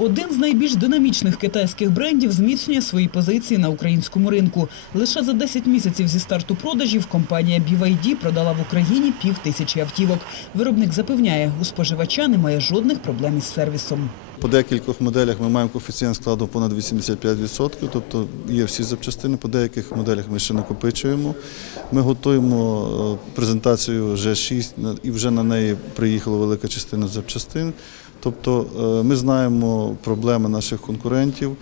Один з найбільш динамічних китайських брендів зміцнює свої позиції на українському ринку. Лише за 10 місяців зі старту продажів компанія BYD продала в Україні пів тисячі автівок. Виробник запевняє, у споживача немає жодних проблем із сервісом. По декількох моделях ми маємо коефіцієнт складу понад 85%, тобто є всі запчастини. По деяких моделях ми ще накопичуємо. Ми готуємо е, презентацію G6 на- і вже на неї приїхала велика частина запчастин. Тобто е, ми знаємо проблеми наших конкурентів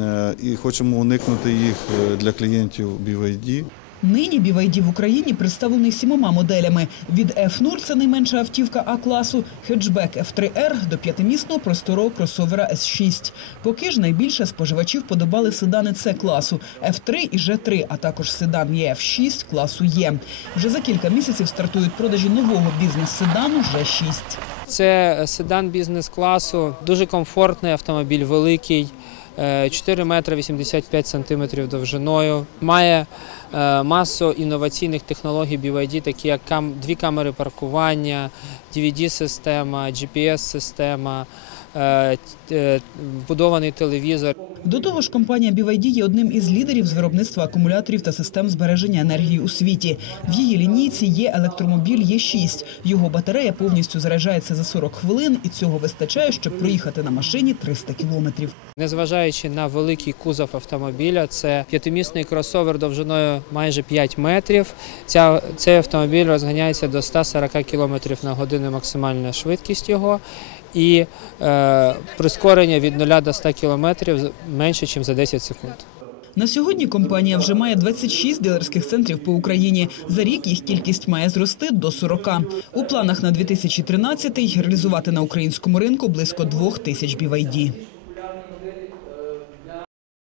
е, і хочемо уникнути їх е, для клієнтів BYD. Нині BYD в Україні представлений сімома моделями. Від F0 – це найменша автівка А-класу, хеджбек F3R до п'ятимісного просторого кросовера S6. Поки ж найбільше споживачів подобали седани С-класу F3 і G3, а також седан EF6 класу Е. Вже за кілька місяців стартують продажі нового бізнес-седану G6. Це седан бізнес-класу, дуже комфортний автомобіль, великий, е, 4 метри 85 сантиметрів довжиною. Має е, масу інноваційних технологій BYD, такі як дві камери паркування, DVD-система, GPS-система, е, е, вбудований телевізор. До того ж, компанія BYD є одним із лідерів з виробництва акумуляторів та систем збереження енергії у світі. В її лінійці є електромобіль Є6. Його батарея повністю заряджається за 40 хвилин, і цього вистачає, щоб проїхати на машині 300 кілометрів. Незважаючи на великий кузов автомобіля, це п'ятимісний кросовер довжиною майже 5 метрів. Ця, цей автомобіль розганяється до 140 км на годину максимальна швидкість його. І е, прискорення від 0 до 100 км менше, ніж за 10 секунд. На сьогодні компанія вже має 26 дилерських центрів по Україні. За рік їх кількість має зрости до 40. У планах на 2013-й реалізувати на українському ринку близько двох тисяч BYD.